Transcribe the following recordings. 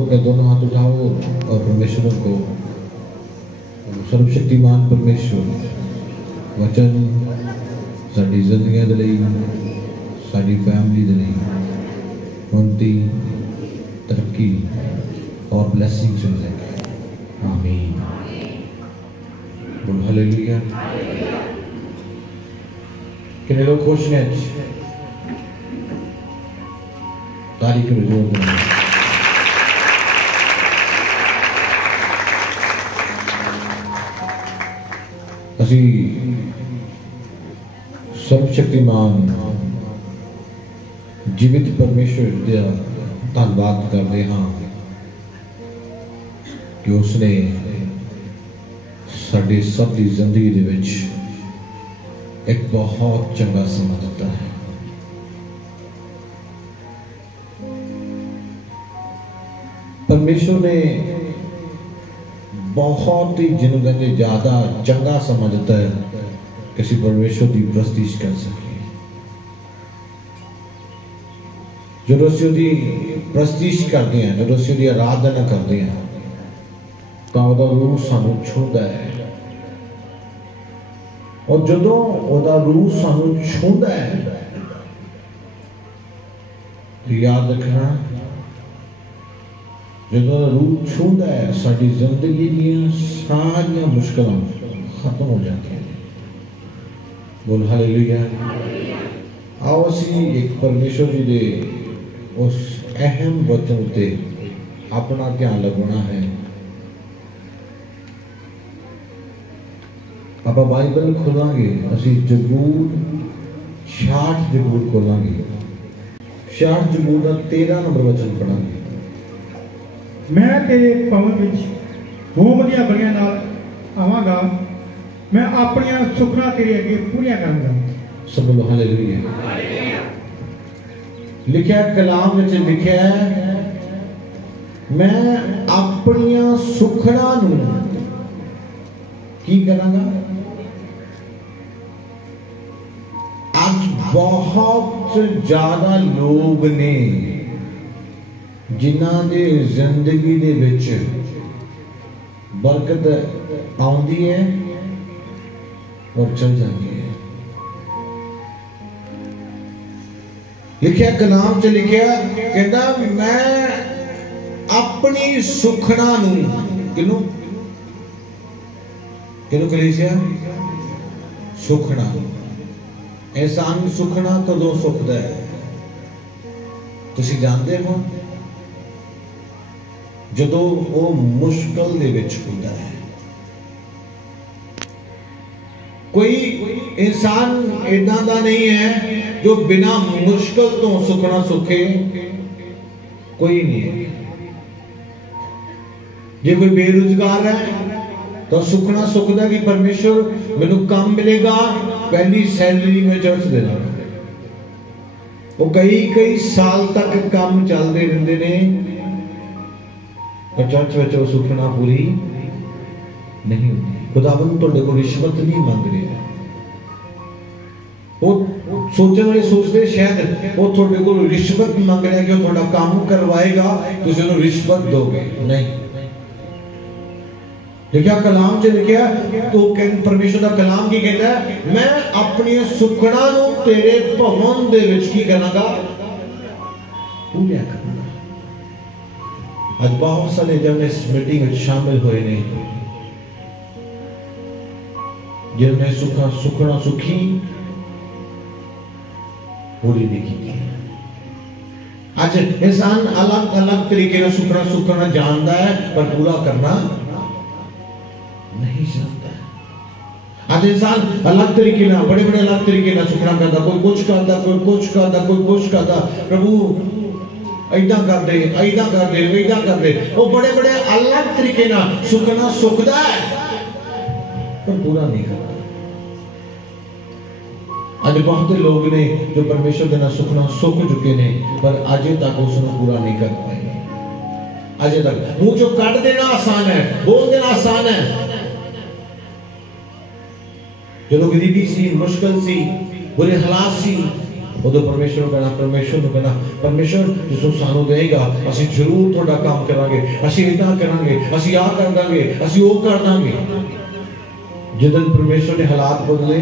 अपने दोनों हाथ उठाओ और परमेश्वर को, सर्वशक्तिमान परमेश्वर वचन साडी जिंदगी दे लई, साडी फैमिली दे लई उन्नति, तरक्की और ब्लेसिंग्स हो जाए। आमीन। बोल हालेलुया। कितने लोग खुश हैं? तारीख में जोर दें। असी सर्वशक्तिमान जीवित परमेश्वर का धन्यवाद करते हाँ कि उसने साड़ी सब की जिंदगी दे विच एक बहुत चंगा समा दिता है। परमेश्वर ने बहुत ही जिन्होंने कहते ज्यादा चंगा समा दिता है किसी परमेश्वर की प्रस्तीश कर सके। जो असीं दी प्रस्तीश करते हैं, जो असीं दी आराधना करते हैं तो उसका रूह सानू छूंदा है, और जदों उसका रूह सानू छूंदा है तो याद रखना जदों रूह छूंदा है साडी जिंदगी दी सारियां मुश्किलां खत्म हो जाती हैं। बोल हालेलुया। आओ असीं एक परमेश्वर जी दे उस अहम वचन उत्ते अपना ध्यान लगाना है। आप बाइबल खोलांगे, असी जबूर 66 जबूर खोलांगे, 66 जबूर का 13 नंबर वचन पढ़ांगे। मैं तेरे भवन विच होम दियां बलियां नाल आवांगा, मैं अपनी सुखना तेरे अगे पूरियां करांगा। सब बोलो हालेलुया। लिखा कलाम विच लिखा है मैं अपनी सुखना नूं की करांगा। आज बहुत ज्यादा लोग ने जिन्हां दे जिंदगी दे विच बरकत आउंदी है और चल जाती है। लिखा कलाम च लिखा कहता मैं अपनी सुखना नूं किनू किनू कलीसिया सुखना इंसान सुखना कदों सुखदा है तुसी जानते हो जदों वो मुश्किल दे विच हुंदा है। कोई इंसान इदां दा नहीं है जो बिना मुश्किल तो सुखना सुखे, कोई नहीं है। जे कोई बेरोजगार है तो सुखना सुखदा कि परमेश्वर मैनू काम मिलेगा, पहली सैलरी में चर्च देना। वो कई साल तक काम चलते रहते ने पर चर्च में वो सुखना पूरी नहीं होती। खुदावंद तुहाडे कोल रिश्वत नहीं मांग रहा। वो सोचने वाले सोचते शायद वो तुहाडे कोल रिश्वत मांग रहा कि वो तुहाडा काम करवाएगा, तुसीं उहनूं रिश्वत दोगे। नहीं, लिखा कलाम च लिखा तो परमेश्वर का कलाम की कहता है मैं अपनी सुखना नूं तेरे भवन दे विच की करांगा पूरा करांगा। आज बहुत सारे जन इस मीटिंग में शामिल हुए ने जिन्हें सुखना सुखी पूरी नहीं की। आज इंसान अलग अलग तरीके से सुखना जानता है पर पूरा करना नहीं जानता है। आज इंसान अलग तरीके ना बड़े अलग तरीके ना सुखना करता, कोई कुछ करता, कोई कुछ करता, कोई कुछ करता। प्रभु ऐदा कर दे, ऐदा कर दे, ऐदा कर दे। वो बड़े अलग तरीके ना सुखना सुखदा है पर पूरा नहीं करता। आज बहुत लोग ने जो परमेश्वर देना सुखना सुख चुके ने पर अजे तक उसको पूरा नहीं कर पाए। अजे तक मुंह चो कट देना आसान है, बोल देना आसान है। जो गरीबी सी, मुश्किल सी, बुरे हालात सी, उदों परमेश्वर कहना, परमेश्वर को कहना, परमेश्वर जिसों सानू देगा असीं जरूर तुहाडा काम करांगे, असीं इदां करांगे, असीं आ कर दांगे, असीं वो कर दांगे। जिदन परमेश्वर ने हालात बदले,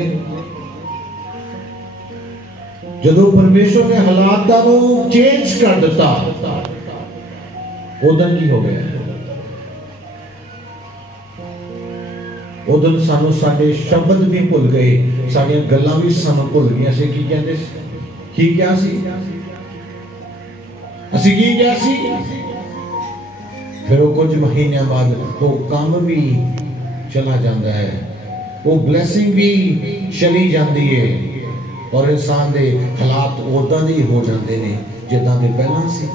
जदों परमेश्वर ने हालातां नूं चेंज कर दिता, उदन की हो गया? उदन सानू साडे शब्द भी भुल गए, साडियां गल्लां भी सानू भुल गईयां सी। की कहंदे की क्या सी? असीं की क्या सी? फिर वो कुछ महीनों बाद वो काम भी चला जाता है, वो ब्लैसिंग भी चली जाती है और इंसान के हालात उदां दे हो जाते हैं जिद्दां दे पहलां सी।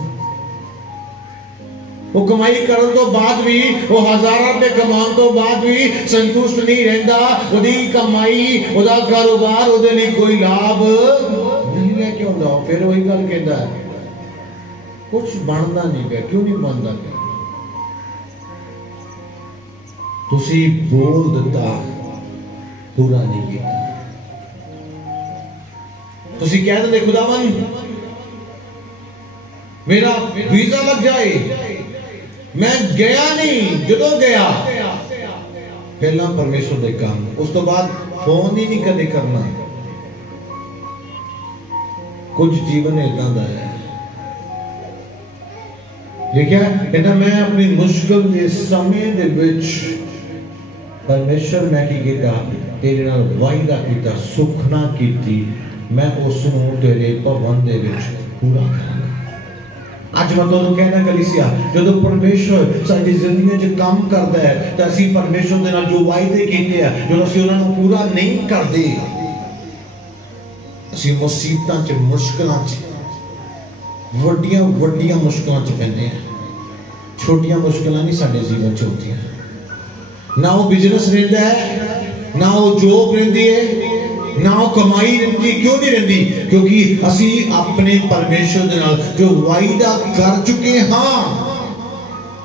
वो कमाई करने तो बाद भी, वो हज़ारां रुपए कमाने तो बाद भी संतुष्ट नहीं रहता। उहदी कमाई, उहदा कारोबार उहदे लिए कोई लाभ नहीं लेके आउंदा। फिर वही गल कहंदा है, कुछ बनदा नहीं पिया। क्यों नहीं बनदा पिया? तुसी बोल दिता, पूरा नहीं किया। तुसी कह दिंदे खुदावन मेरा वीजा लग जाए, मैं गया नहीं। जदों गया पहला परमेश्वर दे काम, उस तो बाद फोन ही नहीं कदे करना। कुछ जीवन इदां दा है, लिखा कहना मैं अपनी मुश्किल के समय दे विच परमेश्वर मैं की कीता, तेरे नाल वायदा कीता, सुखना कीती, मैं उस नूं तेरे भवन दे विच पूरा करांगा। आज मैं तुहानूं कहना कलीसिया, जदों परमेश्वर साडी जिंदगी च काम करदा है तां असीं परमेश्वर दे नाल जो वायदे कीते आ, जदों असीं उन्हां नूं पूरा नहीं करदे, असीं मुसीबतां च, मुश्किलां च, वड्डियां वड्डियां मुश्किलां च पैंदे आ। छोटियां मुश्किलां नहीं साडे जीवन च होंदियां। ना वो बिजनेस रहिंदा है, ना वो जॉब रहिंदी है, ना वो कमाई रहिंदी। क्यों नहीं रहिंदी? क्योंकि असी अपने परमेश्वर दे नाल जो वायदा कर चुके हाँ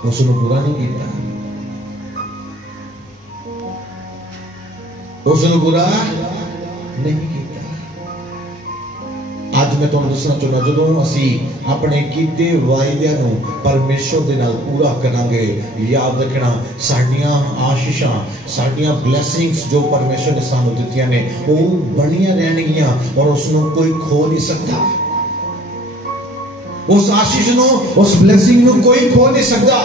उसनूं पूरा नहीं कीता, उसनूं पूरा नहीं कीता। आज मैं तुहानूं दसना चाहुंदा, जदों असी अपने कीते वायदे नूं परमेश्वर दे नाल पूरा करांगे, याद रखना साडियां आशीषां, साडियां ब्लैसिंग्स जो परमेश्वर ने सानूं दित्तियां ने वो बणियां रहणगियां और उसनूं कोई खो नहीं सकता। उस आशीष नूं, उस ब्लैसिंग नूं कोई खो नहीं सकता।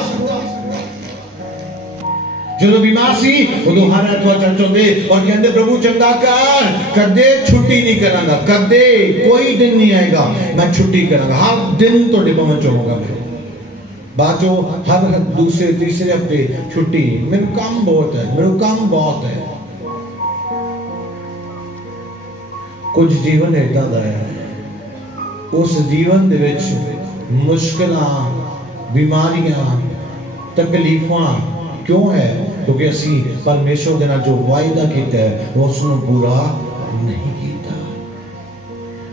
जो बीमार सी उदों हर ऐतवार चर्च आउंदे और कहंदे प्रभु चंगा कर, कदे छुट्टी नहीं करांगा, कदे कोई दिन नहीं आएगा मैं छुट्टी करांगा, हर दिन तुहाडे भवन च होगा। बाद चो हर दूसरे तीसरे हफ्ते छुट्टी, मेरे काम बहुत है, मेरे काम बहुत है। कुछ जीवन इदां दा है, उस जीवन दे विच मुश्किलां, बीमारियां, तकलीफां क्यों है? क्योंकि असी परमेश्वर के नाल जो वायदा कीता है वो उसनूं पूरा नहीं कीता।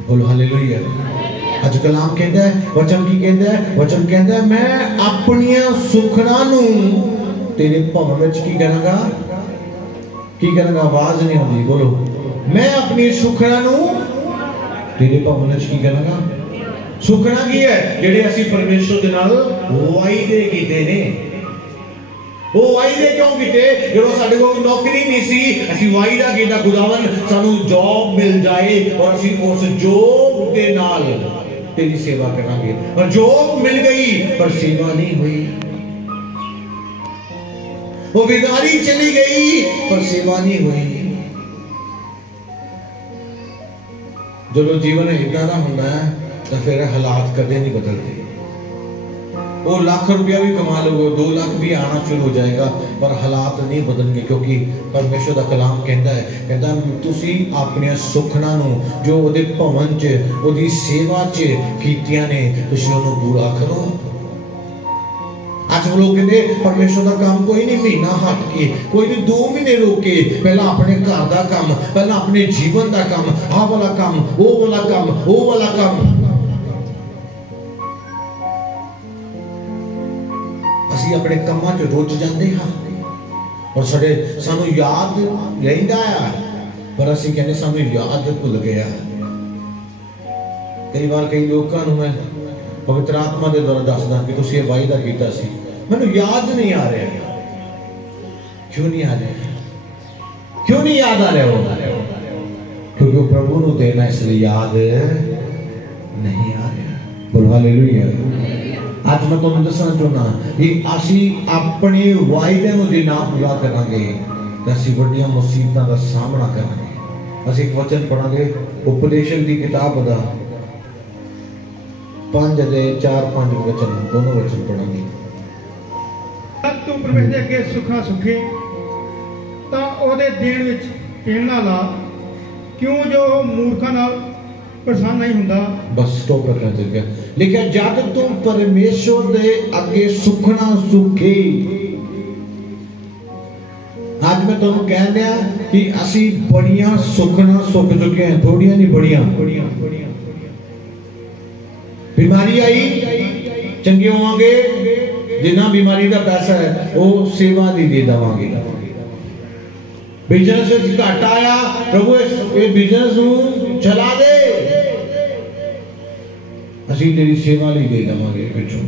बोलो हालेलुया। अज कलाम कहता है, वचन की कहता है? वचन कहता है मैं अपनियां सुखना नूं तेरे भवन विच की करांगा, की करांगा? आवाज नहीं आउंदी, बोलो। मैं अपनी सुखना नूं तेरे भवन विच की करांगा। सुखना की है? जिहड़े असी परमेश्वर दे नाल वायदे कीते ने। वो वायदे क्यों कीते? जो साडे कोल नौकरी नहीं सी, असी वायदा कीता खुदावन सानू जॉब मिल जाए और असी उस जॉब के नाल तेरी सेवा करांगे। और जॉब मिल गई पर सेवा नहीं हुई, वो बेदारी चली गई पर सेवा नहीं हुई। जो जीवन इदां दा हुंदा है तो फिर हालात कदे नहीं बदलते। वो लाख रुपया भी कमा लोगे, 2 लाख भी आना शुरू हो जाएगा पर हालात नहीं बदलने, क्योंकि परमेश्वर का कलाम कहता है, कहता तुसी अपने सुखना नूं जो उहदे भवन च, उहदी सेवा च कीतियां ने, तुसी उहनूं पूरा करो। आज लोग कहते परमेश्वर का काम कोई नहीं महीना हट के, कोई नहीं 2 महीने रोक के, पहला अपने घर का काम, पहला अपने जीवन का काम, आ वाला काम, वो वाला काम, वो वाला काम। असी अपने कामां च रुझ जाते हाँ और सानू याद रहिंदा है, पर असी कहने सानू याद भुल गया। कई बार कई लोगों को मैं पवित्र आत्मा के द्वारा दसदा कि तुसीं वायदा कीता सी, मैनूं याद नहीं आ रहा। क्यों नहीं आ रहा? क्यों नहीं याद आ रहा वो? क्योंकि वो प्रभु नूं देना इसलिए याद नहीं आ रहा। बोलो हालेलुया। आज मैं तुहानूं दसना चाहुंदा कि असीं अपने वायदे नूं जे ना पूरा करांगे तां असीं वड्डियां मुसीबतां दा सामना करांगे। असीं एक वचन पढ़ांगे उपदेशन की किताब दा 5 अध्याय 4-5 वचन, दोनों वचन पढ़ांगे। तू परमेश्वर दे अगे सुखा सुखे तां ओहदे देण विच टेम ना ला, क्यों जो मूर्खां नाल प्रसन्न नहीं हुंदा। बस स्टॉप करना चाहिए। लिखा जब तुम परमेश्वर दे अगे सुखना सुखे। आज मैं तुहानूं कह रहा कि असीं बड़ियां सुखना सुख चुके हैं, थोड़ियां नहीं बड़ियां। बीमारी आई चंगे होवांगे, जिन्ना बीमारी का पैसा है वो सेवा दी दे देवांगे। बिजनेस घट आया, प्रभु इस बिजनेस नूं चला दे, असीं तेरी सेवा लई दे देवांगे। पिछों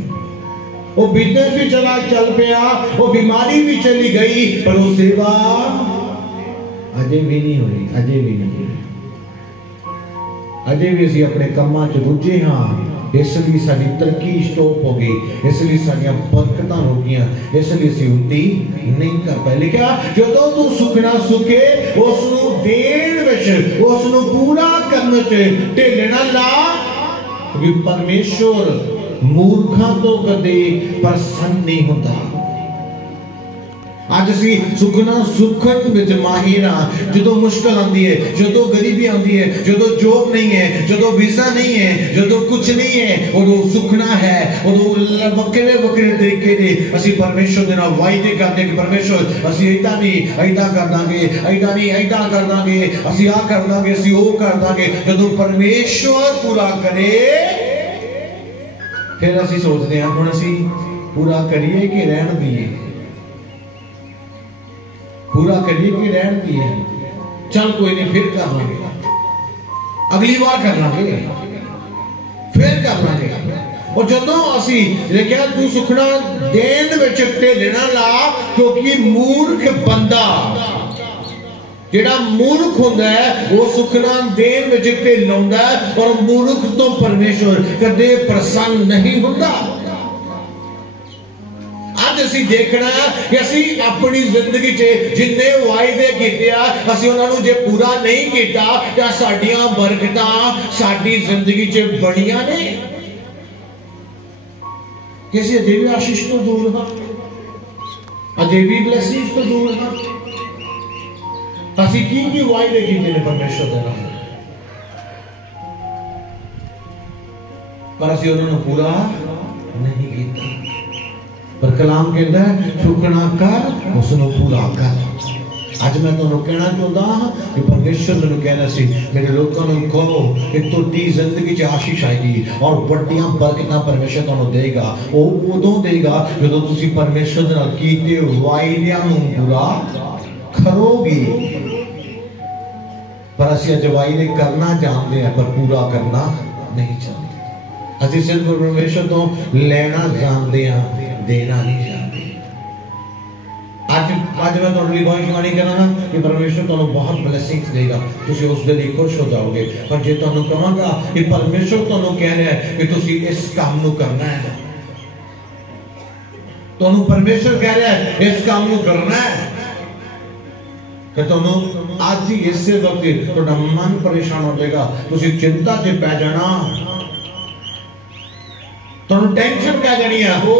वो बिजनेस भी चल पिया, वो बीमारी भी चली गई, पर वो सेवा अजे भी नहीं हुई, अजे भी नहीं हुई। अजे भी असीं अपने कामां च रुझे हां, इसलिए साडी तरक्की स्टॉप हो गई, इसलिए साडियां बरकतां हो गईयां, इसलिए असीं उन्नति नहीं कर पाए। लिखा जदों तू सुखना सुखे उस नूं देण विच, उस नूं पूरा करने च ढिल ना ला, क्योंकि परमेश्वर मूर्खां तो कदे प्रसन्न नहीं होता। आज असी सुखना सुखन विच माहिर हां। जदों मुश्किल आती है, जदों गरीबी आती है, जदों जॉब नहीं है, जदों वीजा नहीं है, जदों कुछ नहीं है, उदों सुखना है, उदों वक्रे वक्रे तरीके दे असी परमेश्वर दे नाल वायदे करदे कि परमेश्वर असी ऐदा नहीं ऐदा कर दांगे, ऐदा नहीं ऐदा कर दांगे, असी आ कर दांगे, असी ओ कर दांगे। जदों परमेश्वर पूरा करे फिर असी सोचते हैं हुण असी पूरा करिए कि रहन दीए, पूरा करिए कि रहन दिए, चल कोई नहीं फिर कर लांगे, अगली बार कर लांगे, फिर कर लांगे। और जदों असी लिखिया तू सुखना देन विच ढिल ना ला, क्योंकि मूर्ख बंदा जेड़ा मूर्ख हुंदा है वो सुखना देन विच ढिल लाउंदा है, और मूर्ख तो परमेश्वर कदे प्रसन्न नहीं हुंदा। असीं देखना कि असीं अपनी जिंदगी च जिन्ने वायदे कीते आ असीं उन्हां नूं जे पूरा नहीं कीता तां साडीआं बरकतां साडी जिंदगी च बणीआं ने किसी अजे भी आशीष तो दूर हां, अजे भी ब्लेसिंग तो दूर हां। असीं की वायदे कीते ने परमेश्वर दे नाल, पर असीं उन्हां नूं पूरा नहीं कीता। पर कलाम कहता है सुखना कर उसनों पूरा कर। आज मैं तुहानूं कहना चाहता कि परमेश्वर मैनूं कहना सी मेरे लोगों नूं कहो कि तुहाडी जिंदगी च आशीष आएगी और बड़ियां बरकतां परमेश्वर तुहानूं देगा। वो उदों देगा जदों तुसीं परमेश्वर दे नाल कीते वायदिआं नूं पूरा करोगे। पर असीं अज वायदे करना जानते हैं पर पूरा करना नहीं जानते। असीं सिर्फ परमेश्वर तो लेना जानते हैं, देना नहीं जानते। आज मैं तुहाडे लिए भविष्यवाणी करना कि परमेश्वर तुहानूं बहुत ब्लेसिंग्स देगा, तुसीं उस दे लिए खुश हो जाओगे। पर जे तुहानूं कहांगा कि परमेश्वर तुहानूं कह रहा है कि तुसीं इस काम नूं करना है, तुहानूं परमेश्वर कह रहा है इस काम नूं करना है, कि तुहानूं आज ही इसे वक्त तुहाडा मन परेशान हो जाएगा, तुसीं चिंता च पै जाना, तुहानूं टेंशन पै जानी है। हो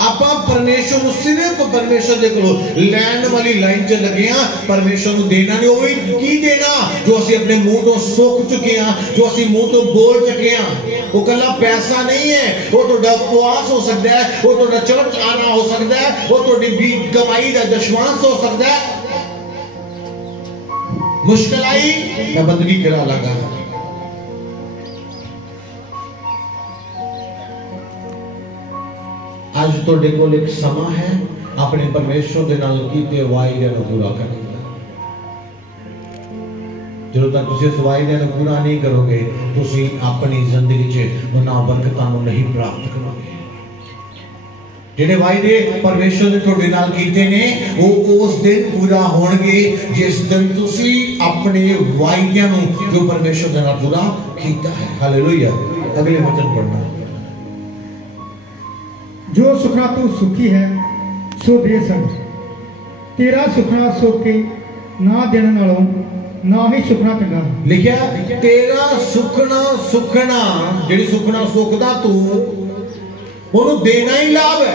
आप परमेश्वर को सिर्फ परमेश्वर दे कोलों लैंड वाली लाइन च लगे हैं, परमेश्वर को देना नहीं। वो की देना जो असी अपने मुंह तो सुख चुके हैं, जो असी मुंह तो बोल चुके हैं। वो कला पैसा नहीं है, वो तो उपवास हो सकता है, वो तो चर्च आना हो सकता है, वो तो कमाई का दशमांश हो सकता है। मुश्किल आई मैं बंदगी करा लगा। आज तुहाडे कोल एक समा है अपने परमेश्वर दे नाल कीते वायदे नूं पूरा करने दा। जो तक तुम इस वायदे को पूरा नहीं करोगे, तुम अपनी जिंदगी च उन्हां बरकतां नूं नहीं प्राप्त करोगे। जिहड़े वायदे परमेश्वर ने तुहाडे नाल कीते ने, वो उस दिन पूरा होणगे जिस दिन तुसी अपने वायदियां नूं जो परमेश्वर ने पूरा कीता है। हालेलुया। अगले वचन पढ़ना। जो सुखना तू सुखी है सो दे सक, तेरा सुखना सो के ना देने नालों ना ही सुखना चंगा। लिखा तेरा सुखना सुखना, जिहड़ी सुखना सुखदा तू ਉਹਨੂੰ देना ही लाभ है।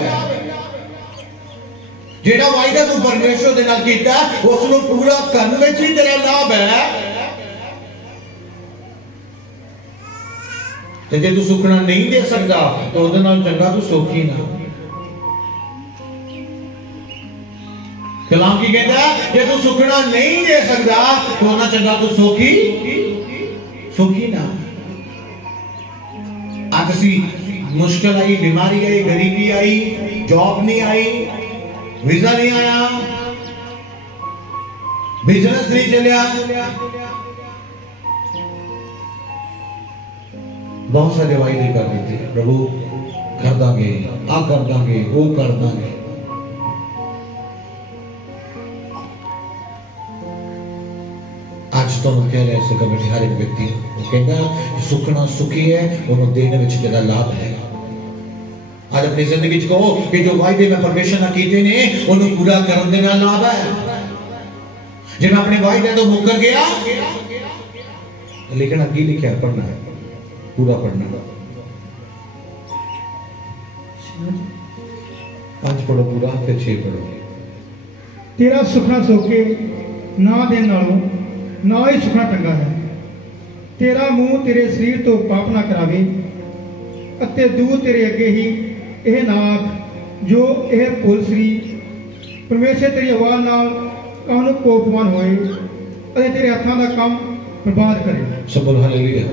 ਜਿਹੜਾ ਵਾਅਦਾ ਤੂੰ ਪਰਮੇਸ਼ਰ ਦੇ ਨਾਲ ਕੀਤਾ ਉਸ ਨੂੰ ਪੂਰਾ ਕਰਨ ਵਿੱਚ ਹੀ ਤੇਰਾ ਲਾਭ ਹੈ। ਤੇ ਜੇ ਤੂੰ ਸੁਖਣਾ ਨਹੀਂ ਦੇ ਸਕਦਾ ਤਾਂ ਉਹਦੇ ਨਾਲ ਚੰਗਾ ਤੂੰ ਸੁਖੀ ਨਾ। ਕਲਾਮ ਕੀ ਕਹਿੰਦਾ, ਜੇ ਤੂੰ ਸੁਖਣਾ ਨਹੀਂ ਦੇ ਸਕਦਾ ਤਾਂ ਉਹਨਾਂ ਚੰਗਾ ਤੂੰ ਸੁਖੀ ਨਾ। ਅੱਜ ਅਸੀਂ मुश्किल आई, बीमारी आई, गरीबी आई, जॉब नहीं आई, वीजा नहीं आया, बिजनेस नहीं चलिया, बहुत सारे वायदे कर देते प्रभु कर देंगे, आ कर देंगे, वो कर देंगे। आज तो कह रहे हैं कमेटी हर एक व्यक्ति कहना सुखना सुखी है, उन्होंने देने में तेरा लाभ है। आज अपनी जिंदगी कहो कि जो वायदे में परमेश्वर ने कीते ने उन्हें पूरा करने में लाभ है। जब मैं अपने वायदे तो मुकर गया, लेकिन अगे लिखा पढ़ना है, पूरा पढ़ना। 5 पढ़ो पूरा, फिर 6 पढ़ो। तेरा सुखना सोके ना देने नालों ना ही सुखना चंगा है। तेरा मुंह तेरे शरीर तो पाप ना करावे, अते दूर तेरे अगे ही यह नाक जो यह पुलसरी परमेश्वर तेरी आवाज नाल कानून कोपवान होए अते तेरे हाथों का काम बर्बाद करे। सब बोल हालेलुया।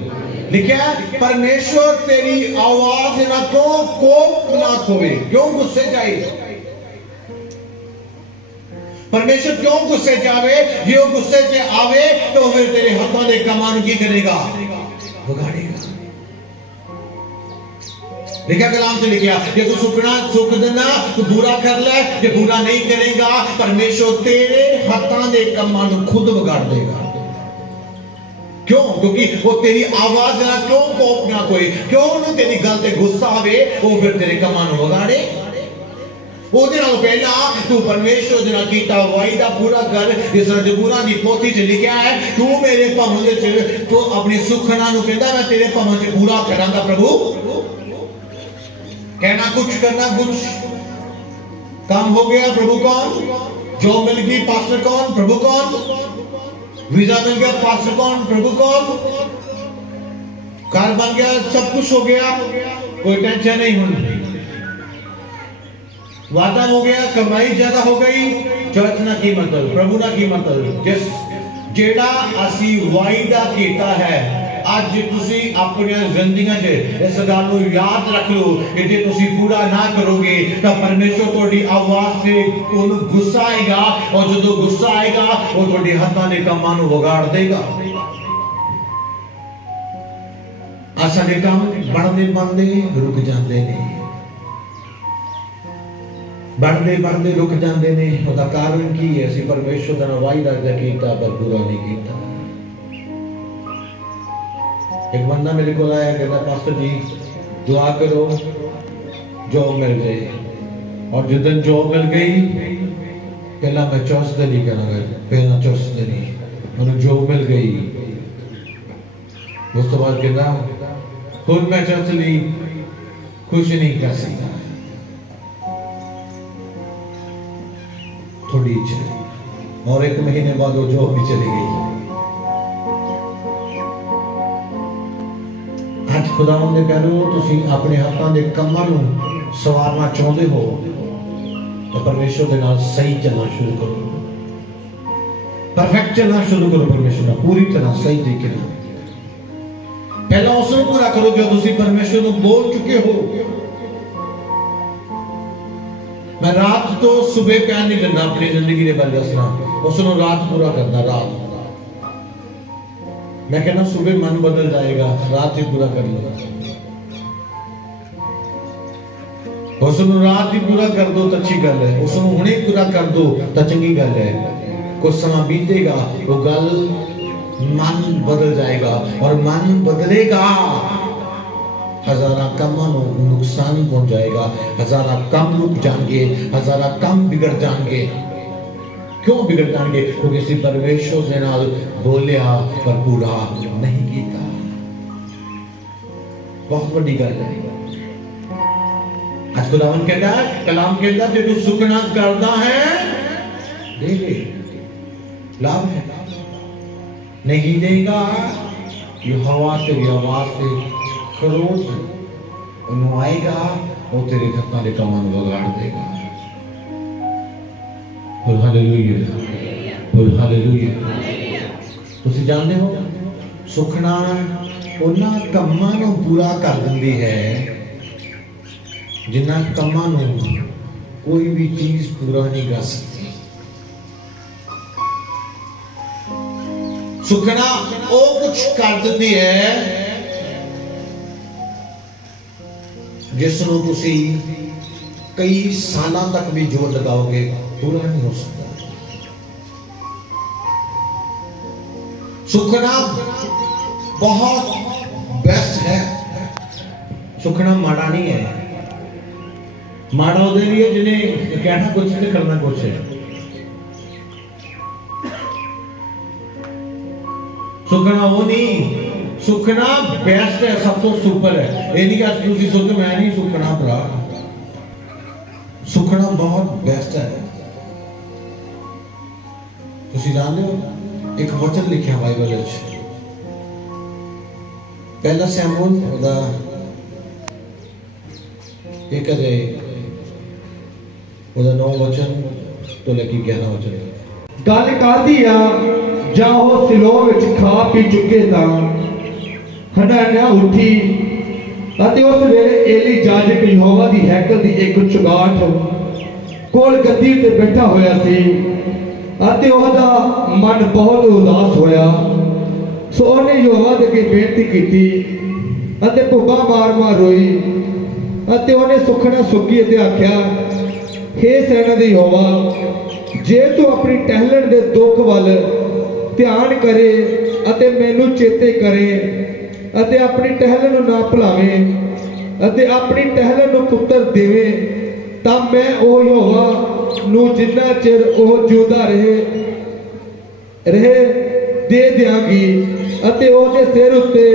लिखा परमेश्वर तेरी आवाज ना को कोप ना खोवे। क्यों गुस्से जाए? परमेश्वर क्यों गुस्से जावे? जे वो गुस्से से आवे तो फिर तेरे हाथों के कामां की करेगा? बिगाड़ेगा। लिखा कलाम से लिखा, ये तू सुखना सुख देना तू बुरा कर ले, ये बुरा नहीं करेगा परमेश्वर तेरे हाथों के कामां को खुद बिगाड़ देगा। क्यों? क्योंकि वो तेरी आवाज ना क्यों कोप ना कोई, क्यों उन्हें तेरी गल ते गुस्सा आवे, वो फिर तेरे कामां को बिगाड़े। ਉਹਦੇ ਨਾਲ ਪਹਿਲਾਂ ਤੂੰ ਪਰਮੇਸ਼ਰ ਦੇ ਨਾਲ ਕੀਤਾ ਵਾਅਦਾ ਪੂਰਾ ਕਰ। ਇਸ ਜਬੂਰਾਂ ਦੀ ਪੋਥੀ 'ਚ ਲਿਖਿਆ ਹੈ, ਤੂੰ ਮੇਰੇ ਭਵਨ ਦੇ 'ਚ ਤੂੰ ਆਪਣੀ ਸੁਖਨਾ ਨੂੰ ਕਹਿੰਦਾ ਮੈਂ ਤੇਰੇ ਭਵਨ 'ਚ ਪੂਰਾ ਕਰਾਂਗਾ। प्रभु कहना कुछ करना कुछ, काम हो गया प्रभु कौन, जॉब मिल गई पास्टर कौन, प्रभु कौन, वीजा मिल गया पास्टर कौन, प्रभु कौन, कार बन गया, सब कुछ हो गया, कोई टेंशन नहीं होनी, वादा हो गया, कमाई ज्यादा हो गई, चर्च ना की मतलब, प्रभु ना की मतलब। जिस जेड़ा असी वायदा कीता है आज तुसी अपनी जिंदगी में इस गल को याद रख लो कि जे तुसी पूरा ना करोगे तो परमेश्वर तुम्हारी आवाज से उन्हें गुस्सा आएगा, और जो गुस्सा आएगा वो तुम्हारे हाथों के कामां को बिगाड़ देगा। असां दे काम बनते बनते रुक जाते हैं, बनते बनते रुक जाते हैं। उसका कारण की है? असीं परमेश्वर का वायदा कीता पर पूरा नहीं किया। एक बंदा मेरे को आया, कहता पास्टर जी दुआ करो जॉब मिल गई, और जिस दिन जॉब मिल गई पहला मैं चौसदनी करांगा, पहला चौसदनी मैंने जॉब मिल गई। उस तो बाद कहता खुद मैं चौसदनी कुछ नहीं कर सकता, थोड़ी इच्छा, और 1 महीने बाद वो जॉब भी चली गई। आज खुदावंद दे प्यारो तुसी अपने हाथों के कामां नूं सवारना चाहते हो तो परमेश्वर के नाल सही चलना शुरू करो, परफेक्ट चलना शुरू करो परमेश्वर नाल पूरी तरह सही तरीके नाल। पहला उसनूं पूरा करो जो तुसी परमेश्वर नूं बोल चुके हो। मैं रात तो सुबह प्यार नहीं करना, अपनी जिंदगी के बारे दसना, उसनूं रात पूरा करना। रात मैं कहना सुबह मन बदल जाएगा, रात ही पूरा कर लो। उसनों रात ही पूरा कर दो तो अच्छी गल है, उसनों हुणे पूरा कर दो तो चंगी गल है। कुछ समय बीतेगा वो गल मन बदल जाएगा, और मन बदलेगा हजारा कमां नूं नुकसान पहुंच जाएगा, हजारा कम रुक जाएंगे, हजारा कम बिगड़ जाएंगे। क्यों बिगड़ जाएंगे? क्योंकि इसी परमेश्वर के नाल बोलिया पर पूरा नहीं किया। बहुत बड़ी गल है। आज खुदावन कहता है, कलाम कहता है, जो तू सुखना करता है दे दे, लाभ है। नहीं देगा यहोवा तेरी आवाज से खरोच आएगा, वो तेरे खतना के कमान बगाड़ देगा। बोल हालेलुया, बोल हालेलुया। तुसी जानते हो सुखना उन्हां कमां नूं पूरा कर दिंदी है जिन्हां कमां नूं कोई भी चीज पूरा नहीं कर सकती। सुखना वो कुछ कर दिंदी है जिसनों तुसी कई सालों तक भी जोर लगाओगे पूरा नहीं हो सकता। सुखना बहुत बेस्ट है, सुखना माड़ा नहीं है। माड़ा उहदे लिए जिन्हें कहना कुछ ते करना कुछ है। सुखना वो नहीं, सुखना बेस्ट है, सब तो सुपर है। ये नहीं कि तुसी सोचो मैं नहीं सुखना भरा, सुखना बहुत बेस्ट है। तुसी जानते हो एक वचन लिखा बाइबल विच, पहला शमूएल ओदा एक अदे ओदा 9 वचन तो लेके 11 वचन गल करदी आ जाओ सिलो विच खा पी चुके तां हनन्याह उठी अते उस वेले एली याजक यहोवा दी हैकल दी एक चुगाठ कोल गद्दी ते बैठा होया सी अते ओहदा मन बहुत उदास होया। सो ओने यहोवा दे अगे बेनती कीती अते भुब्बा मार मार रोई अते ओने सुखना सुकी अते आख्या, हे सेना दे यहोवा, जे तू अपनी टहलण दे दुख वल ध्यान करे अते मैनू चेते करे अते अपनी टहलण नूं ना भुलावे अते अपनी टहलण नूं पुत्र देवे, तां मैं ओ यहोवा नूं जिन्ना चिर ओह जिंदा रहे दे दियांगी अते ओहदे सिर उत्ते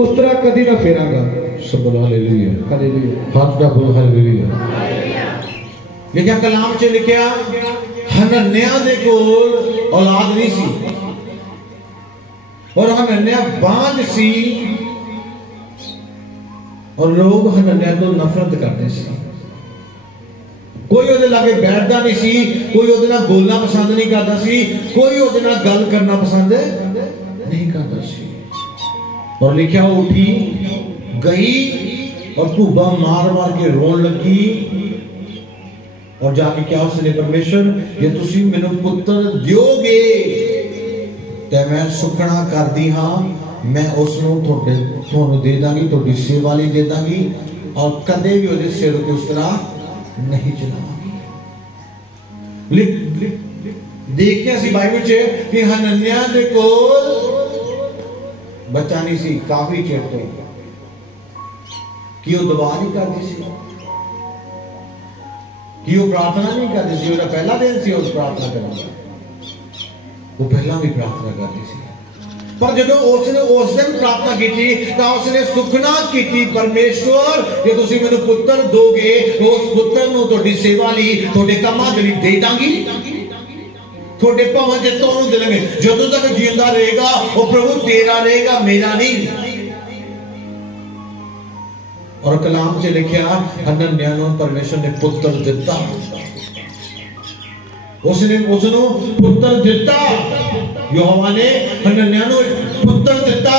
उस तरह कदी ना फेरांगा। सब हालेलुया, हालेलुया, हाथ दा बोल हालेलुया। लिखा कलाम च लिखा हनन्याह दे कोल औलाद नहीं सी और हनन्याह बांझ सी और लोग हनन्याह तो नफरत करते सी। कोई ओदे लागे बैठदा नहीं सी, कोई ओदे नाल बोलना पसंद नहीं करता सी, कोई ओदे नाल गल करना पसंद नहीं करता सी। और लिखा उठी गई और भूबा मार मार के रोन लगी और जाके क्या उसने, परमेश्वर जे तुसी मैनू पुत्र दियोगे ते मैं सुखना कर दी हाँ, मैं उसनों तुहानू दे दांगी, तुहाडी सेवा लई दे दांगी और कदे भी उहदे सिर ते उस तरह नहीं चलावांगी। देखते सी बाइबल च कि हनन्याह दे कोल बच्चा नहीं सी काफी चिर तो, कि वो दुआ नहीं करती सी, कि वो प्रार्थना नहीं करती सी। उसका पहला दिन सी उस प्रार्थना करने, वो पहला भी प्रार्थना करती सी, पर जब उसने उस दिन प्रार्थना की थी तो उसने सुखना की थी, परमेश्वर जे तुसी मैनू पुत्र दोगे तो उस पुत्र नूं तुहाडी सेवा लई तुहाडे कामां लई दे दांगी, तुहाडे भवन च तुहानू दे देंगे। जदों तक जिंदा रहेगा वो प्रभु तेरा रहेगा, मेरा नहीं। और कलाम च लिखा हनन्याह नूं परमेश्वर ने पुत्र दिता, उसने उसनू पुत्र दिता, यहोवा ने हनन्याह नूं पुत्र दिता।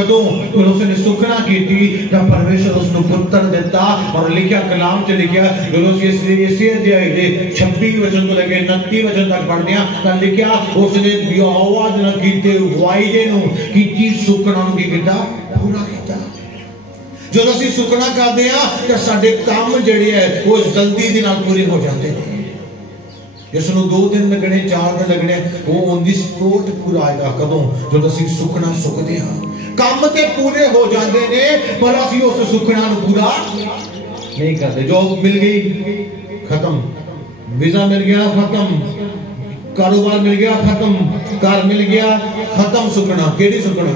कदों उसने सुखना की तब परमेश्वर उसने पुत्र दिता और लिखा कलाम च लिखा इसी अध्याय दे 26 वचन तो लेके 29 वचन तक पढ़ते हैं लिखा उसने यहोवा दे कीते वायदे नु कीती सुखना नु की कीता पूरा कीता जो ਅਸੀਂ ਸੁਖਣਾ ਕਰਦੇ ਆ ਤੇ ਸਾਡੇ ਕੰਮ ਜਿਹੜੇ ਹੈ ਉਹ ਜਲਦੀ ਦੇ ਨਾਲ ਪੂਰੇ ਹੋ ਜਾਂਦੇ ਨੇ ਜਿਸ ਨੂੰ 2 दिन लगने 4 दिन लगने वो ऑन दी स्पॉट पूरा आएगा कदों जो ਅਸੀਂ ਸੁਖਣਾ ਸੁਖਦੇ ਆ ਕੰਮ ਤੇ ਪੂਰੇ ਹੋ ਜਾਂਦੇ ਨੇ ਪਰ ਅਸੀਂ ਉਸ ਸੁਖਣਾ ਨੂੰ ਪੂਰਾ नहीं करते जॉब मिल गई खत्म वीजा मिल गया खत्म कारोबार मिल गया खत्म कार मिल गया खत्म सुखना केड़ी सुखना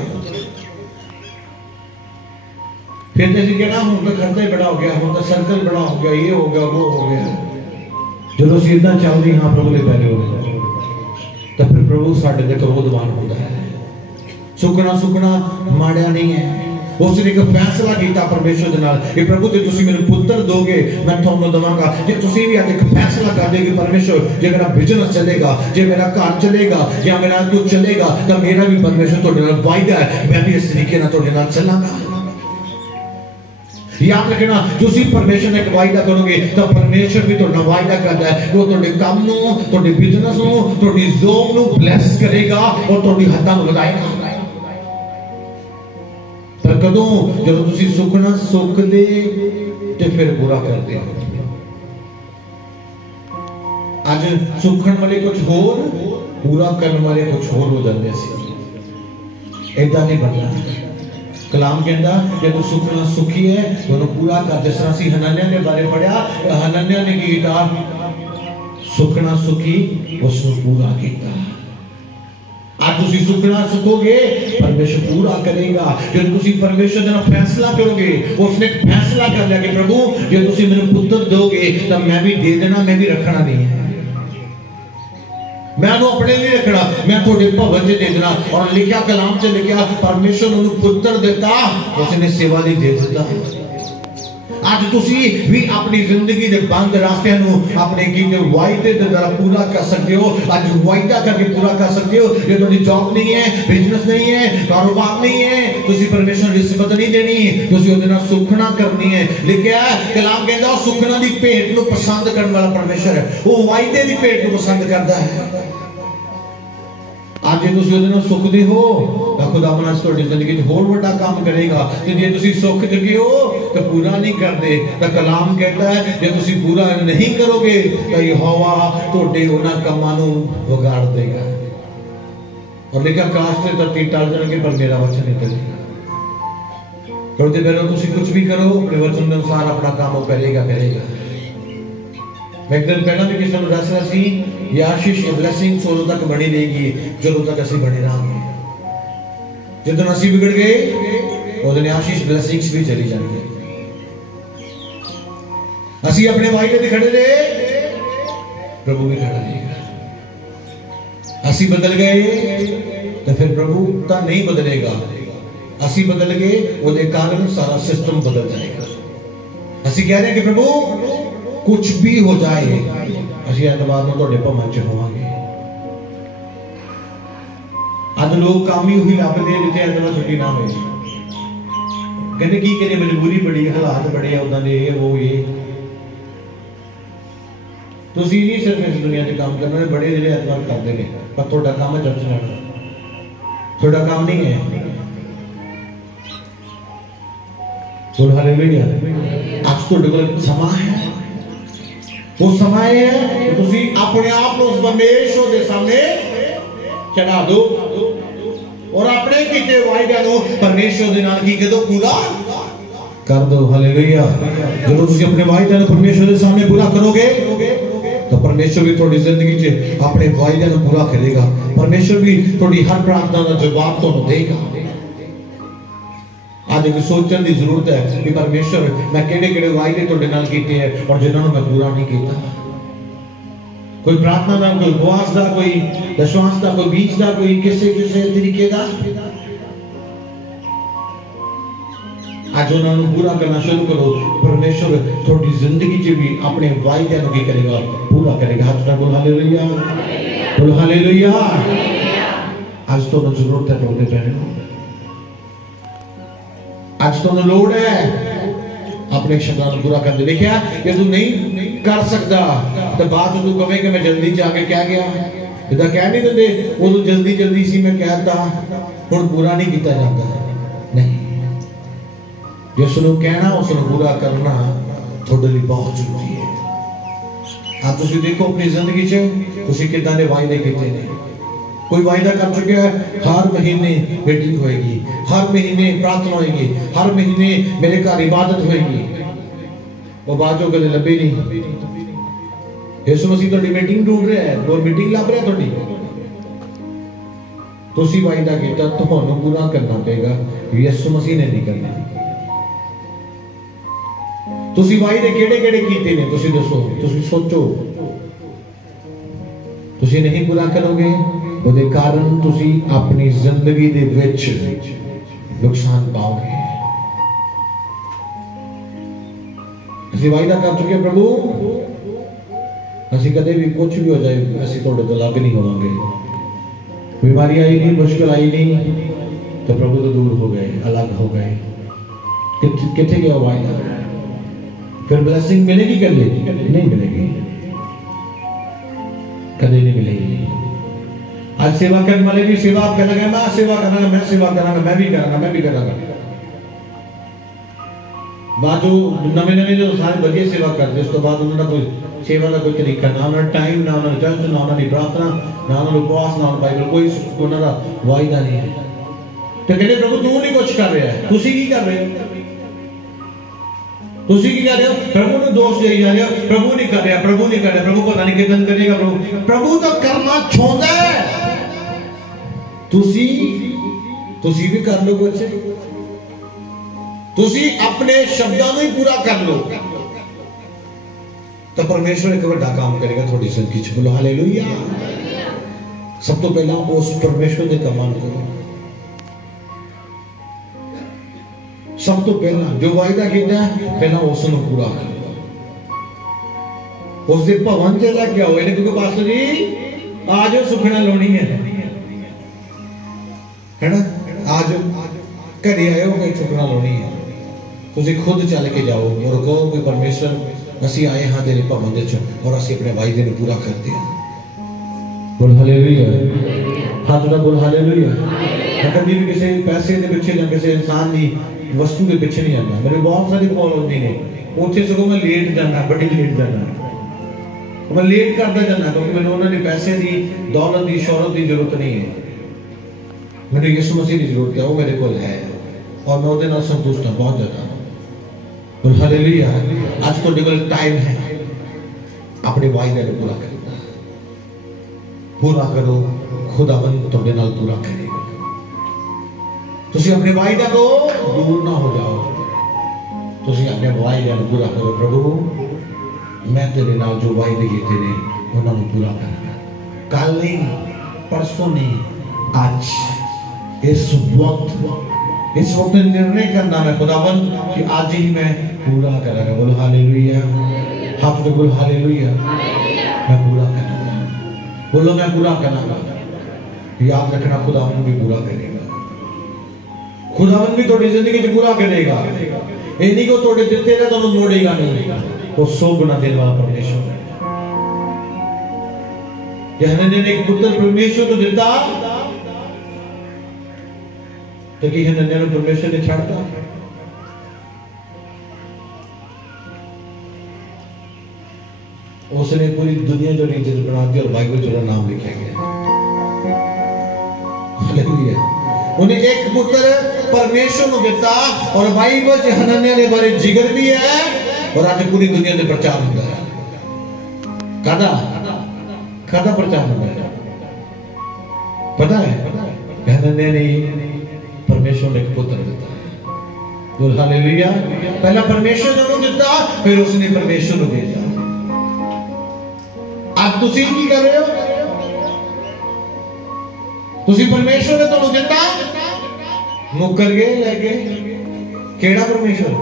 फिर जैसे कहना हूं तो खर्चा बड़ा हो गया हूं तो सर्कल बड़ा हो गया ये हो गया वो हो गया जो सीधा चल रही हाँ प्रभु के पहले हो तो फिर प्रभु साढ़े ते क्रोधवान होता है सुखना सुखना माड़ा नहीं है उसने एक फैसला किया परमेश्वर दे नाल कि प्रभु जे तुसी मेरे पुत्र दोगे मैं तुहानू दवांगा जे तुसी भी आज एक फैसला कर दे कि परमेश्वर जे मेरा बिजनेस चलेगा जे मेरा घर चलेगा या मेरा कुछ चलेगा तो मेरा भी परमेश्वर तुहाडे नाल वायदा है मैं भी इस तरीके नाल तुहाडे नाल चलांगा याद रखना तुसी परमेश्वर ने एक वायदा करोगे तो परमेश्वर भी तुहाडा वायदा करता है वो तुहाडे काम नू तुहाडे बिजनेस नू तुहाडी जॉब नू ब्लेस करेगा और तुहाडी हत्तां नू लगाएगा पर कदों जब तुसी सुखना सुखदे ते फिर बुरा करते हो आज सुखण वाले कुछ होर पूरा करने वाले कुछ होर हो जाते सी ऐदा नहीं बनना कलाम कहता कि तू सुखना सुखी है दोनों पूरा कर जिस तरह सी हनन्याह ने बारे पढ़ा हनन्याह ने कीता सुखना सुखी उसने पूरा किया आज तुसी सुखना सुखोगे परमेश्वर पूरा करेगा जब तुसी परमेश्वर दा फैसला करोगे उसने फैसला कर लिया कि प्रभु जे तुसी मेरे पुत्र दोगे तो मैं भी दे देना मैं भी रखना नहीं है मैं वो अपने लिए रखना मैं थोड़े भवन से दे देना और लिखा कलाम से लिखा परमेश्वर उन्हें पुत्र देता उसने सेवा ली दे देता आज तुसी भी अपनी जिंदगी के बंद रास्ते नु अपने कीते वायदे दे द्वारा पूरा कर सकते हो आज वायदा करके पूरा कर सकते हो ये तुम्हारी जॉब नहीं है बिजनेस नहीं है कारोबार नहीं है तुसी परमेश्वर रिस्पत नहीं देनी तुसी ओदे नाल सुखना करनी है लिखया कलाम कहंदा सुखना दी भेंट नु पसंद करने वाला परमेश्वर है वो वायदे दी भेंट नु पसंद करता है आज जे तुसी ओदे नाल सुखदे हो तां खुदावन अज तुहाडी जिंदगी च होर वड्डा काम करेगा ते जे तुसी सुख चुके हो तो पूरा नहीं करदे तां कलाम कहता है जे तुसी पूरा नहीं करोगे तो यहोवा तुहाडे उन्हां कामां नूं विगाड़ देगा और लिखा आकाश ते धरती टल जाणगे पर मेरा वचन नहीं टलेगा क्योंकि पहले तुसी कुछ भी करो अपने वचन के अनुसार अपना काम करेगा करेगा मैं एक दिन पहला भी किसी को दस रहा सी ये आशीष ये ब्लेसिंग सोलों तक बनी रहेगी जो तक असी बने रहांगे जितना असी बिगड़ गए उतने आशीष ब्लेसिंग्स भी चली जाएंगे असी अपने वायदे ते खड़े रहे प्रभु भी खड़ा रहेगा असी बदल गए तो फिर प्रभु तो नहीं बदलेगा असी बदल गए उसके कारण सारा सिस्टम बदल जाएगा असी कह रहे हैं कि प्रभु कुछ भी हो जाए ਅਸੀਂ ਐਤਵਾਰ ਨੂੰ ਤੁਹਾਡੇ ਭਵਨ ਚ ਹੋਵਾਂਗੇ ਅੱਜ ਲੋਕ ਕੰਮ ਹੀ ਉਹੀ ਲੱਭਦੇ ਜਿੱਥੇ ਐਤਵਾਰ ਛੁੱਟੀ ਨਾ ਹੋਵੇ ਕਹਿੰਦੇ ਕੀ ਕਰੇ ਮਜਬੂਰੀ ਬੜੀ ਹਾਲਾਤ ਬੜੇ ਆ ਉਦਾਂ ਦੇ ਉਹ ਇਹ ਤੁਸੀਂ ਨਹੀਂ ਸਿਰਫ ਇਸ ਦੁਨੀਆ 'ਚ ਕੰਮ ਕਰਨਾ ਬੜੇ ਜਿਹੜੇ ਐਤਵਾਰ ਕਰਦੇ ਨੇ ਪਰ ਤੁਹਾਡਾ ਕੰਮ ਚਰਚ ਜਾਣਾ ਤੁਹਾਡਾ ਕੰਮ ਨਹੀਂ ਹੈ बोल हालेलुया आज ਤੁਹਾਡੇ ਕੋਲ ਸਮਾਂ ਹੈ वो समय है तुसी अपने आप को उस परमेश्वर के सामने चढ़ा दो और अपने कीते वायदे नु परमेश्वर दे नाल की कदों पूरा कर दो हालेलुया जब तुसी अपने वायदे नु परमेश्वर के सामने पूरा करोगे तो परमेश्वर भी थोड़ी जिंदगी च अपने वायदे नु पूरा करेगा परमेश्वर भी थोड़ी हर प्रार्थना का जवाब तुहानू देगा आज एक सोचने की जरूरत है कि परमेश्वर मैं केड़े-केड़े वायदे तुहाडे नाल कीते हैं और जिन्हां नूं मैं पूरा नहीं कीता कोई प्रार्थना दा कोई उपवास दा कोई दशवांश दा कोई बीज दा कोई किसी तरीके दा आज उन्हां नूं पूरा करना शुरू करो परमेश्वर थोड़ी जिंदगी च भी अपने वायदे नूं की करेगा पूरा करेगा हाथ उठा बोल हालेलुया बोल हालेलुया आज तो जरूरत है तुहाडे पैणे आज तुहानू लोड़ है अपने शब्दां नूं पूरा करने। लिखिया कि तू नहीं कर सकता तो बाद तू कहे कि मैं जल्दी जाके कह गया, जिदा कह नहीं देंदे उदों जल्दी जल्दी सी मैं कहता हुण पूरा नहीं किया जाता। नहीं, जिसनूं कहना उसनूं पूरा करना थोड़े लिए बहुत जरूरी है। आप तुसीं देखो अपनी जिंदगी च तुसीं किदां दे वायदे कीते ने। कोई वायदा कर चुका है हर महीने मीटिंग होएगी, हर महीने प्रार्थना होएगी, हर महीने मेरे घर इबादत होएगी, वो बाद जो कदे लभे नहीं। यीशु मसीह तुहाडी मीटिंग ढूंढ रहा है, वो मीटिंग लभ रहा तुहाडी। तुसीं वायदा कीता तुहानूं पूरा करना पेगा, यीशु मसीह ने नहीं करना। तुसीं वायदे किहड़े-किहड़े कीते ने तुसीं दसो, तुसीं सोचो। तुसीं नहीं पूरा करोगे ਉਹਦੇ ਕਾਰਨ ਤੁਸੀਂ ਆਪਣੀ ਜ਼ਿੰਦਗੀ ਦੇ ਵਿੱਚ ਨੁਕਸਾਨ ਪਾਓਗੇ। ਅਸੀਂ ਵਾਅਦਾ ਕਰ ਚੁੱਕੇ ਪ੍ਰਭੂ, ਅਸੀਂ ਕਦੇ ਵੀ ਕੁਝ ਵੀ ਹੋ ਜਾਏ ਅਸੀਂ ਤੁਹਾਡੇ ਤੋਂ ਅਲੱਗ ਨਹੀਂ ਹੋਵਾਂਗੇ। बीमारी आई नहीं, मुश्किल आई नहीं तो प्रभु तो दूर हो गए, अलग हो गए। कितने गया वायदा? फिर ब्लेसिंग मिलेगी कभी? नहीं मिलेगी, कभी नहीं मिलेगी। आज सेवा करने वाले भी सेवा आप कहना, मैं सेवा करांगा, मैं सेवा करांगा, मैं भी करांगा, मैं भी करांगा। बाद जो नवे जो सारे बढ़िया सेवा करते उस तो बाद उन्होंने कोई सेवा का कोई तरीका ना, उन्होंने टाइम ना, उन्होंने चर्च ना, उन्होंने प्रार्थना ना, उन्होंने उपवास ना, बाइबल कोई उन्होंने वायदा नहीं है। तो कहते प्रभु तू नहीं कुछ कर रहा है, तुसी की कर रहे हो? तुसी की कर रहे हो? प्रभु ने दोष दे जा रहे हो, प्रभु नहीं कर रहा, प्रभु नहीं कर रहा, प्रभु पता नहीं कितन करेगा। प्रभु तो करना चाहता है, तुसी भी कर लो बच्चे, तुसी अपने शब्दों में पूरा कर लो तो परमेश्वर एक बड़ा काम करेगा थोड़ी जिंदगी च। बोलो हालेलुया। सब तो पहला उस परमेश्वर के कमान करो। सब तो पहला जो वायदा किया है पहला उसनों पूरा करो। उस दिन भवन च लग गया हो, क्योंकि पास्टर जी आज सुखना लानी है ना, आज घरे आए हो सुखना लानी है, तुझे खुद चल के जाओ और कहो कि परमेश्वर असी आए हाँ तेरे भवन दे च और असी अपने वायदे को पूरा करते हैं। बोल हालेलुया। हाथ उठा बोल हालेलुया। मैं कभी भी किसी पैसे के पीछे या किसी इंसान की वस्तु के पीछे नहीं आता। मेरे बहुत सारी कॉल होती है, उसे सगों मैं लेट जाना, बड़ी लेट जाना, मैं लेट करता जाना क्योंकि मैंने उन्होंने पैसे की, दौलत की, शौहरत की जरूरत नहीं है। मैंने यीशु मसीह की जरूरत है, वो मेरे को है और मैं उसके नाल संतुष्ट हूं बहुत ज्यादा। बोल हालेलुया। आज तो डिबल टाइम है अपने वायदे को पूरा करना। पूरा करो, खुदावंद तुहाडे नाल पूरा करेगा। तुसी अपने वायदे को दूर ना हो जाओ, तुसी अपने वायदे को पूरा करो। प्रभु मैं तेरे नाल जो वायदे कीते ने उन्हां नूं पूरा करना। कल नहीं, परसों नहीं, आज इस वक्त निर्णय करना है खुदावंद कि आज ही मैं पूरा करूंगा। बोलो हालेलुया। हाथ में बोलो हालेलुया। मैं पूरा करूंगा। बोलो मैं पूरा करूंगा। याद रखना खुदावंद भी पूरा करेगा। खुदावंद भी थोड़ी जिंदगी में पूरा करेगा। ये नहीं को थोड़े दिते ना तो मोड़ेगा नहीं, वो 100 गुना देने वाला परमेश्वर है। यहोवा ने एक पुत्र परमेश्वर को दिता तो कि हनन्याह ने परमेश्वर ने छाड़ता। उसने पूरी दुनिया जो इज्जत बना दी और बाइबल जो नाम लिखा गया। हालेलुया। उन्हें एक पुत्र परमेश्वर को दिता और बाइबल च हनन्याह के बारे जिक्र भी है और आज पूरी दुनिया में प्रचार होता है। कदा प्रचार होता है पता है? हनन्याह ने परमेश्वर ने एक पुत्र दिता। बोल हालेलुया। पहला परमेश्वर ने उन्हें दिता, फिर उसने परमेश्वर को भेजा। आज तुसी की कर रहे हो? तुसी परमेश्वर ने तुहानू दिता, मुकर गए लेके। केड़ा परमेश्वर?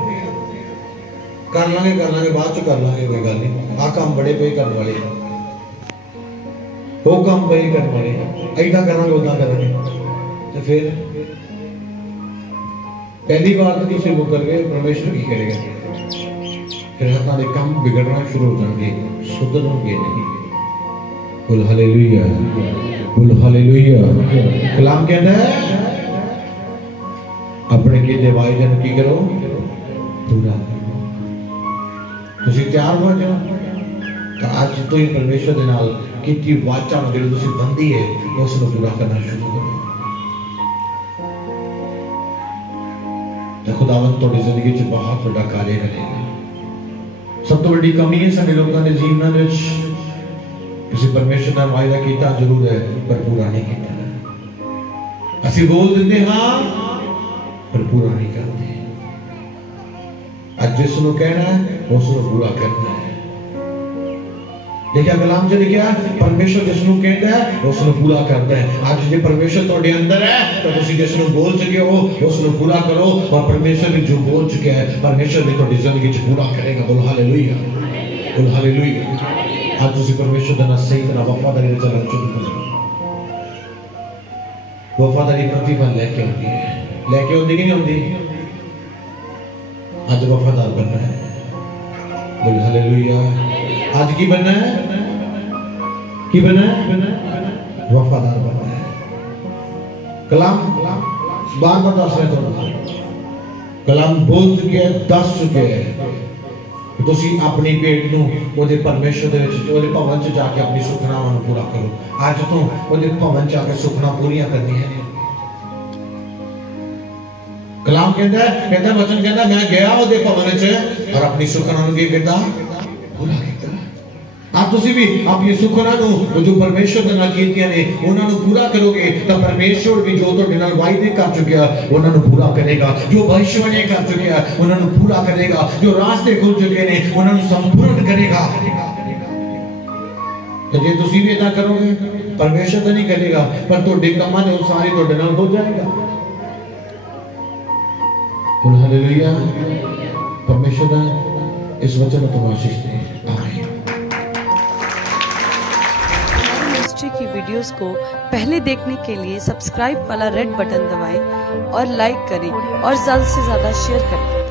कर लांगे बाद च कर लांगे, कोई गल नहीं। आ काम बड़े पे करने वाले, वो काम पे करने वाले, ऐसा करांगे उदा करांगे तो फिर पहली बार तो तुम मुकर गए, परमेश्वर की करेगा, फिर हाथों के काम बिगड़ना शुरू हो जाएंगे, सुधरनगे नहीं। बोल हालेलुया, बोल हालेलुया। कलाम कहता है अपने कीते वायदे की करो पूरा करो। तुसी तैयार हो जाओ तो आज तो ही परमेश्वर के नाल कीती वाचा नु जेड़ी तुसी बंदी है उस नु पूरा करना शुरू करो। तो खुदावंद तुम्हारी जिंदगी च बहुत बड़ा कार्य करेगा। सब तो बड़ी कमी है साडे लोकां दे जीवन विच, किसी परमेश्वर का वायदा किया जरूर है पर पूरा नहीं किया। असी बोल देते हाँ पर पूरा नहीं करते। आज जिसनु कहना है उसनु पूरा करना है। देखिए कलाम च लिखा परमेश्वर जिसनु कहता है उसनु पूरा करता है। आज जो परमेश्वर तुम्हारे अंदर है तो तुसी जिसनु बोल चुके हो उसनु पूरा करो, और परमेश्वर भी जो बोल चुके हैं परमेश्वर भी तुम्हारी जिंदगी च पूरा करेगा। बोलो हालेलुया, बोलो हालेलुया। आज तुसी परमेश्वर का नाम सही तरह वफादारी चलना शुरू करो। वफादारी प्रतिफल लेके आती है, लेके आती कि नहीं आती? आज वफादार बनना है। बोल हालेलुया। आज की बनना है, की बनना है, वफादार बनना है। कलाम बार बार दस रहे तो कलाम बोल चुके हैं, दस चुके हैं। तुसी अपनी भेंट नूं ओदे परमेश्वर दे विच ओदे भवन च जाके अपनी सुखनावां नूं पूरा करो। आज तो ओदे भवन च आके सुखना पूरियां करनी है। कलाम कहता वचन कहता मैं गया ओदे भवन च और अपनी सुखना नूं की कीता पूरा कीता। आप तुसी भी अपनी सुखना नूं जो परमेश्वर दे नाल कीतियां ने उन्हां नूं पूरा करोगे तो परमेश्वर भी जो तुहाडे नाल वायदे कर चुकिया उन्हां नूं पूरा करेगा। जो भविष्यवाणी कर चुकिया उन्हां नूं पूरा करेगा। जो रास्ते खुल चुके ने उन्हां नूं संपूर्ण करेगा। तो जे तुसी भी इतना करोगे परमेश्वर तो नहीं करेगा पर तुहाडे कामां दे अनुसार ही तुहाडे नाल हो जाएगा। बोल हालेलुया। परमेश्वर इस वचन को आशीष दे। आमीन। मिनिस्ट्री की वीडियोस को पहले देखने के लिए सब्सक्राइब वाला रेड बटन दबाएं और लाइक करें और ज्यादा से ज्यादा शेयर करें।